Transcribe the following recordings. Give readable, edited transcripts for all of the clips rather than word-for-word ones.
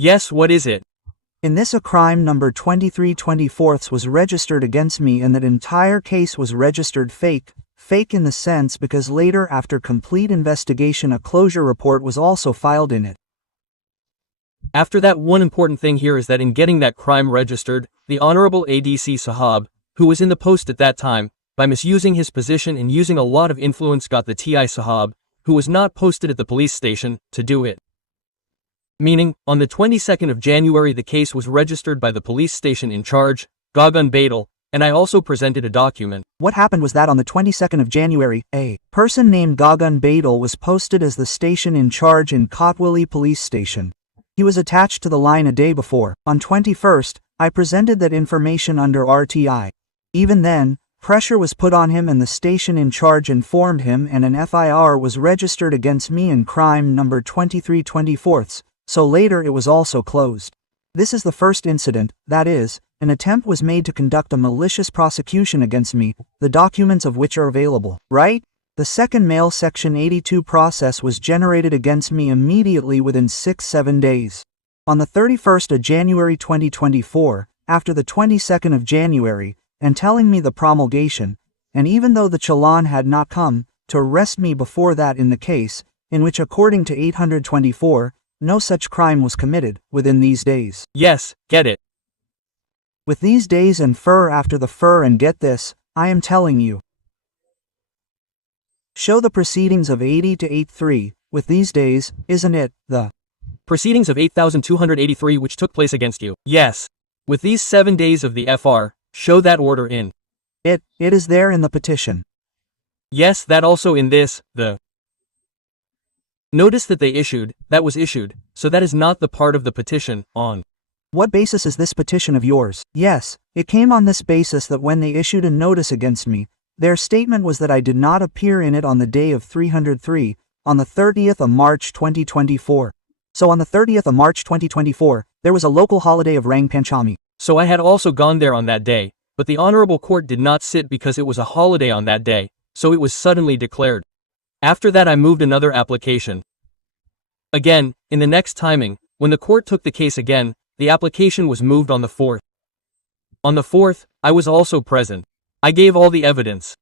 Yes, what is it? In this a crime number 23/24 was registered against me, and that entire case was registered fake. Fake in the sense because later, after complete investigation, a closure report was also filed in it. After that, one important thing here is that in getting that crime registered, the Honorable ADC Sahab, who was in the post at that time, by misusing his position and using a lot of influence, got the TI Sahab, who was not posted at the police station, to do it. Meaning, on the 22nd of January the case was registered by the police station in charge, Gagan Badal, and I also presented a document. What happened was that on the 22nd of January, a person named Gagan Badal was posted as the station in charge in Kotwali police station. He was attached to the line a day before. On 21st, I presented that information under RTI. Even then, pressure was put on him and the station in charge informed him, and an FIR was registered against me in crime number 23/24, so later it was also closed. This is the first incident, that is, an attempt was made to conduct a malicious prosecution against me, the documents of which are available, right? The second mail section 82 process was generated against me immediately within 6-7 days. On the 31st of January 2024, after the 22nd of January, and telling me the promulgation, and even though the challan had not come, to arrest me before that in the case, in which according to 824, no such crime was committed, within these days. Yes, get it. With these days and fur after the fur, and get this, I am telling you. Show the proceedings of 80 to 83, with these days, isn't it, the proceedings of 8,283 which took place against you. Yes. With these 7 days of the FR, show that order in. It is there in the petition. Yes, that also in this, the notice that they issued, that was issued, so that is not the part of the petition, on what basis is this petition of yours? Yes, it came on this basis that when they issued a notice against me, their statement was that I did not appear in it on the day of 303, on the 30th of March 2024. So on the 30th of March 2024, there was a local holiday of Rang Panchami. So I had also gone there on that day, but the Honorable Court did not sit because it was a holiday on that day, so it was suddenly declared. After that I moved another application. Again, in the next timing, when the court took the case again, the application was moved on the 4th. On the 4th, I was also present. I gave all the evidence.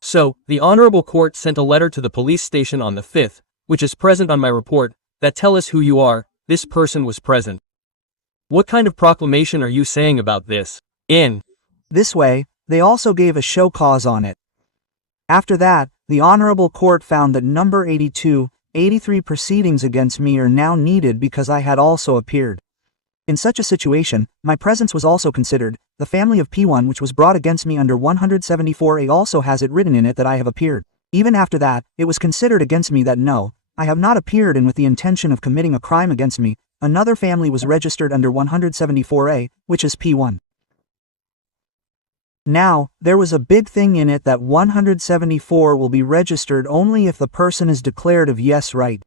So, the Honorable Court sent a letter to the police station on the 5th, which is present on my report, that tell us who you are, this person was present. What kind of proclamation are you saying about this? In this way, they also gave a show cause on it. After that, the Honorable Court found that number 82, 83 proceedings against me are now needed because I had also appeared. In such a situation, my presence was also considered. The family of P1 which was brought against me under 174A also has it written in it that I have appeared. Even after that, it was considered against me that no, I have not appeared, and with the intention of committing a crime against me, another family was registered under 174A, which is P1. Now, there was a big thing in it that 174 will be registered only if the person is declared of yes right.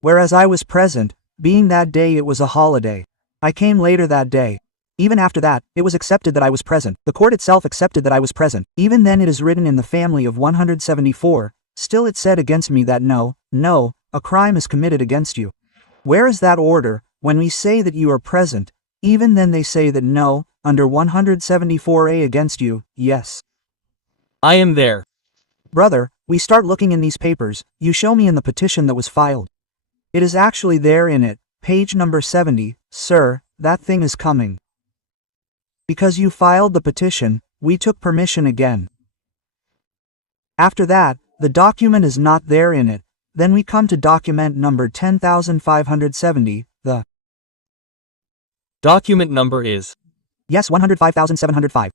Whereas I was present, being that day it was a holiday. I came later that day. Even after that, it was accepted that I was present. The court itself accepted that I was present. Even then it is written in the family of 174, still it said against me that no, a crime is committed against you. Where is that order, when we say that you are present, even then they say that no, under 174A against you, yes. I am there. Brother, we start looking in these papers, you show me in the petition that was filed. It is actually there in it, page number 70, sir, that thing is coming. Because you filed the petition, we took permission again. After that, the document is not there in it, then we come to document number 10,570, the document number is? Yes, 105,705.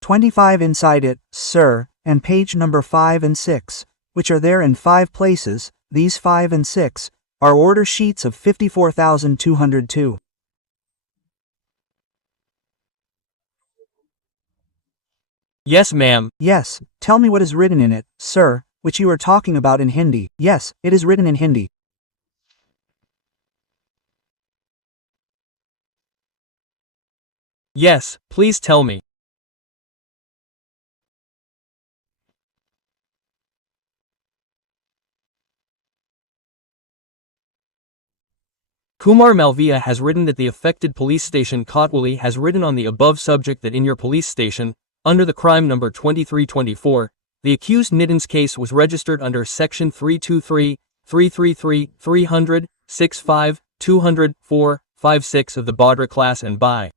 $25 inside it, sir, and page number 5 and 6, which are there in 5 places. These 5 and 6 are order sheets of 54,202. Yes, ma'am. Yes, tell me what is written in it, sir, which you are talking about in Hindi. Yes, it is written in Hindi. Yes, please tell me. Kumar Malviya has written that the affected police station Kotwali has written on the above subject that in your police station, under the crime number 2324, the accused Nitin's case was registered under section 323, 333, 300, 65, 200, 4, 56 of the Badra class and by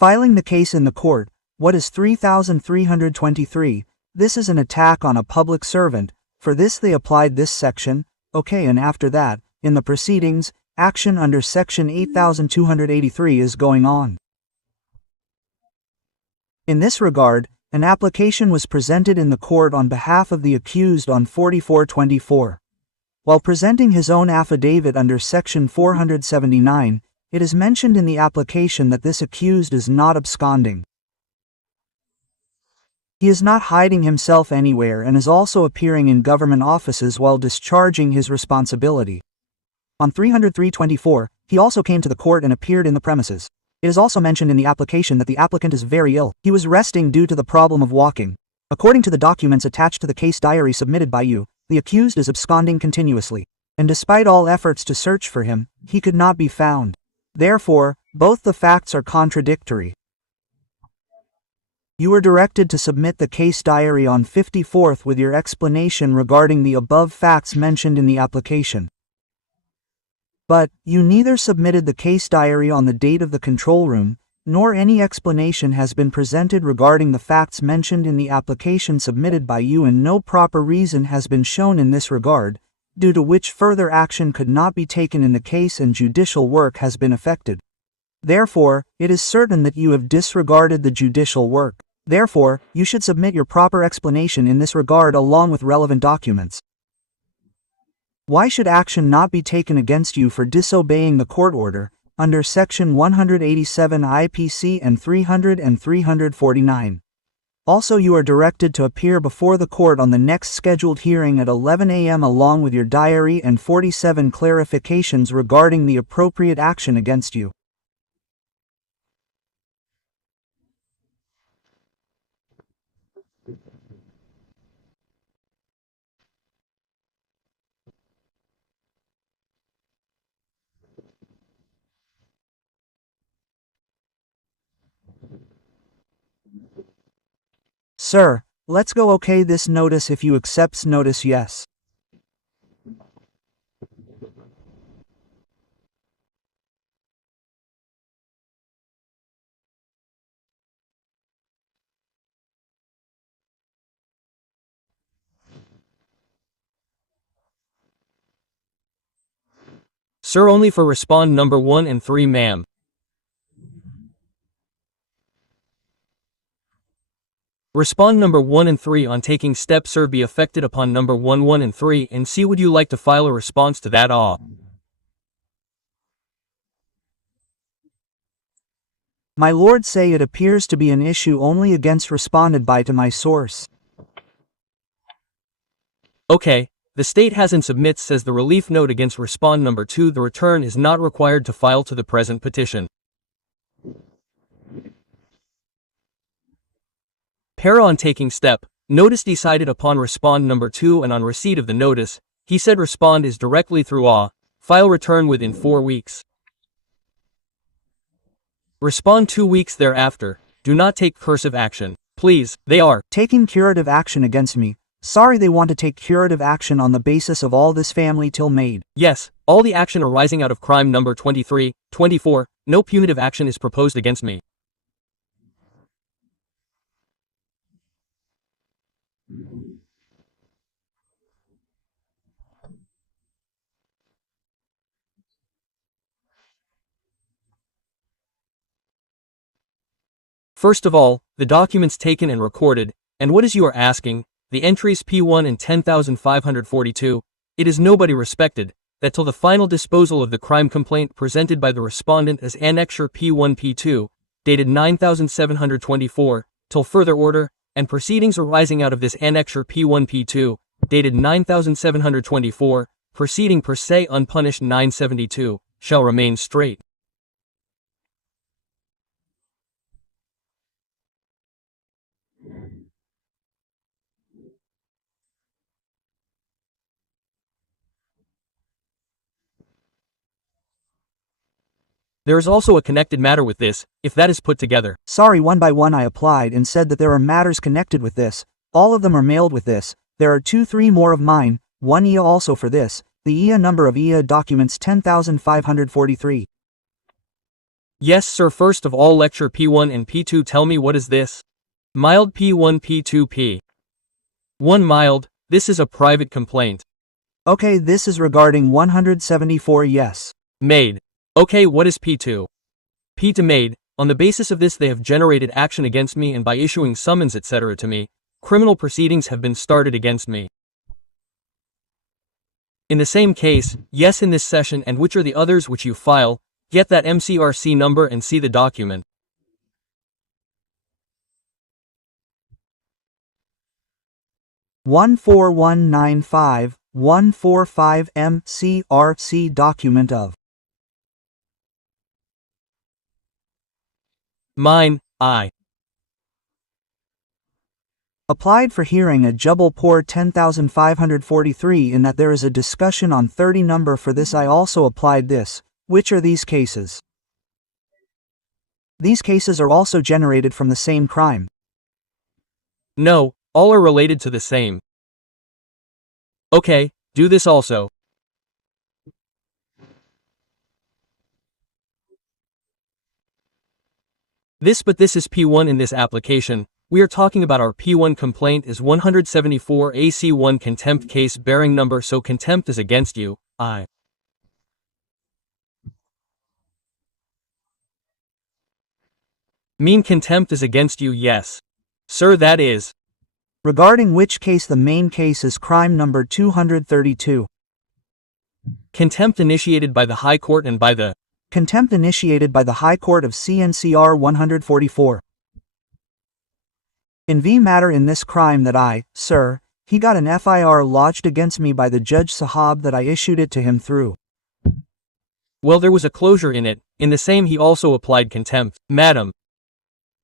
Filing the case in the court, what is 3323? This is an attack on a public servant. For this they applied this section, okay, and after that, in the proceedings, action under section 8283 is going on. In this regard, an application was presented in the court on behalf of the accused on 4424. While presenting his own affidavit under section 479, it is mentioned in the application that this accused is not absconding. He is not hiding himself anywhere and is also appearing in government offices while discharging his responsibility. On 30324, he also came to the court and appeared in the premises. It is also mentioned in the application that the applicant is very ill. He was resting due to the problem of walking. According to the documents attached to the case diary submitted by you, the accused is absconding continuously, and despite all efforts to search for him, he could not be found. Therefore, both the facts are contradictory. You were directed to submit the case diary on 54th with your explanation regarding the above facts mentioned in the application. But, you neither submitted the case diary on the date of the control room, nor any explanation has been presented regarding the facts mentioned in the application submitted by you, and no proper reason has been shown in this regard, due to which further action could not be taken in the case and judicial work has been affected. Therefore, it is certain that you have disregarded the judicial work. Therefore, you should submit your proper explanation in this regard along with relevant documents. Why should action not be taken against you for disobeying the court order, under section 187 IPC and 300 and 349? Also, you are directed to appear before the court on the next scheduled hearing at 11 a.m. along with your diary and 47 clarifications regarding the appropriate action against you. Sir, let's go okay this notice if you accepts notice yes. Sir, only for respond number 1 and 3, ma'am. Respond number 1 and 3 on taking steps, sir, be affected upon number 1 and 3, and see would you like to file a response to that? My lord, say it appears to be an issue only against responded by to my source. Okay, the state hasn't submit says the relief note against respond number 2, the return is not required to file to the present petition. Para on taking step, notice decided upon respond number 2, and on receipt of the notice, he said respond is directly through file return within 4 weeks. Respond 2 weeks thereafter, do not take cursive action. Please, they are taking curative action against me. Sorry, they want to take curative action on the basis of all this family till made. Yes, all the action arising out of crime number 23, 24, no punitive action is proposed against me. First of all, the documents taken and recorded, and what is you are asking, the entries P1 and 10,542, it is nobody respected, that till the final disposal of the crime complaint presented by the respondent as annexure P1 P2, dated 9,724, till further order, and proceedings arising out of this annexure P1 P2, dated 9,724, proceeding per se unpunished 972, shall remain straight. There is also a connected matter with this, if that is put together. Sorry, one by one I applied and said that there are matters connected with this. All of them are mailed with this. There are 2-3 more of mine, one IA also for this. The IA number of IA documents 10,543. Yes, sir. First of all, lecture P1 and P2. Tell me, what is this? Mild P1 P2 P1 mild. This is a private complaint. Okay, this is regarding 174. Yes. Made. Okay, what is P2? P2 made. On the basis of this, they have generated action against me, and by issuing summons etc. to me, criminal proceedings have been started against me. In the same case, yes, in this session, and which are the others which you file, get that MCRC number and see the document. (14195-145) MCRC document of mine, I. Applied for hearing at Jubbulpore 10,543 in that there is a discussion on 30 number for this. I also applied this. Which are these cases? These cases are also generated from the same crime. No, all are related to the same. Okay, do this also. But this is P1 in this application. We are talking about our P1 complaint is 174 AC1 contempt case bearing number, so contempt is against you, I. Mean contempt is against you, yes. Sir, that is. Regarding which case the main case is crime number 232. Contempt initiated by the High Court and by the Contempt initiated by the High Court of CNCR 144. In V matter in this crime that I, sir, he got an FIR lodged against me by the Judge Sahab that I issued it to him through. Well, there was a closure in it. In the same he also applied contempt, madam.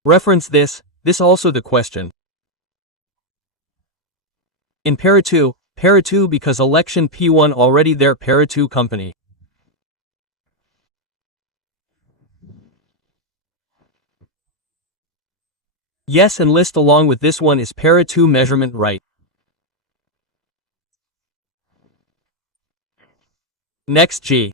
Reference this also the question. In para 2 because election P1 already there para 2 company. Yes, and list along with this one is para 2 measurement right. Next G.